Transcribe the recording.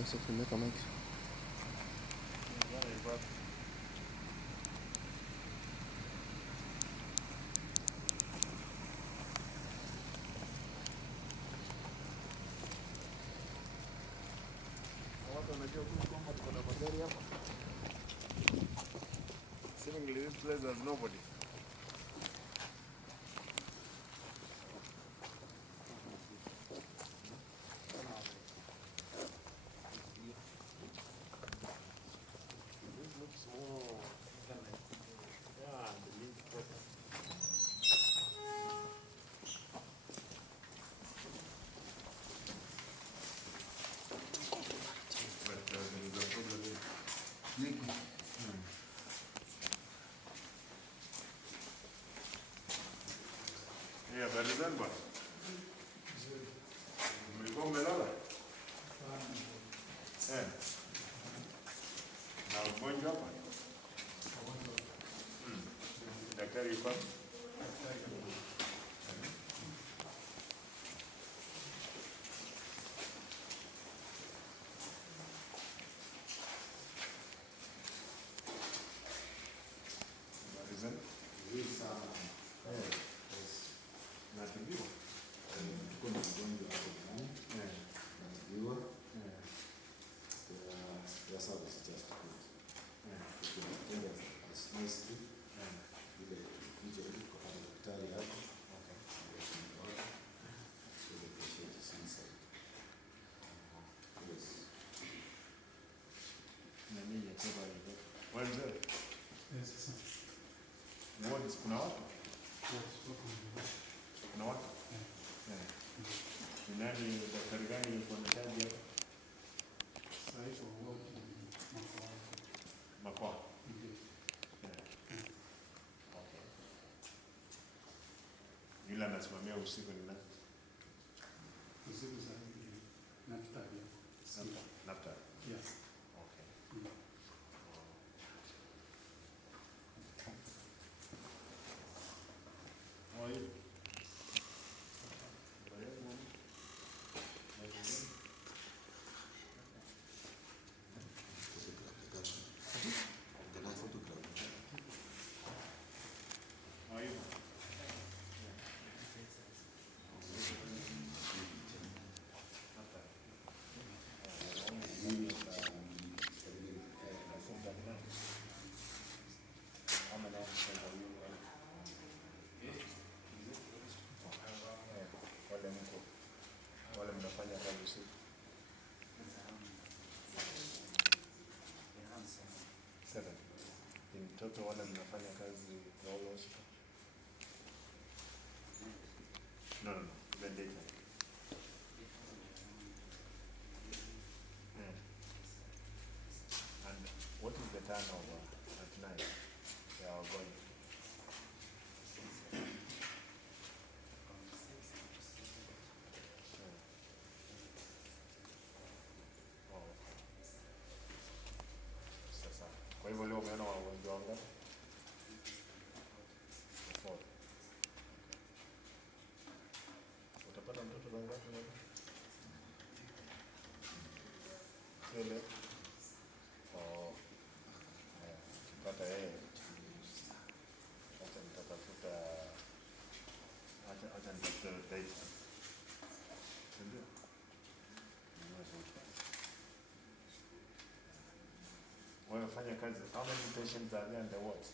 Sasa tumeweka mic. Watu wanajua kwamba tuko na magari hapa. Seemingly this place has nobody. This looks more. Yeah, the leaf proper. But there is a problem here. Yeah, habari zenu bwana. Mlikuwa mmelala? Na ugonjwa hapa? Daktari yuko hapa? Habari zenu? Natibiwa? Tuko na mgonjwa hapo ndani, anatibiwa. The service is just good. Tunatenga as nicely ile kuja ili kupata daktari hapo. So the patient is inside. Yes. Na nini ya tiba hiyo? Wewe? Yes, sir. Ward kuna watu? Yes, Kuna watu? Ni nani daktari gani yuko na charge hapa? sasa hizo wote Makwa. ndio. Okay. Yule anasimamia usiku ni nani? Usiku sasa hivi na kitabu. Napta. Yes. Okay. How are you? The last photograph. How are you? Wale mnafanya kazi usiku. Seven. In total wale mnafanya kazi kwa all hospital? No. Even daytime. And what is the turnover at night? They are going. Sasa. Kwa hivyo leo umeona wagonjwa wangapi? 4. Utapata mtoto wangapi leo? Leo. Oh. Ukipata yeye. Acha nitatafuta data. Ndio. Wewe fanya kazi. How many patients are there in the wards?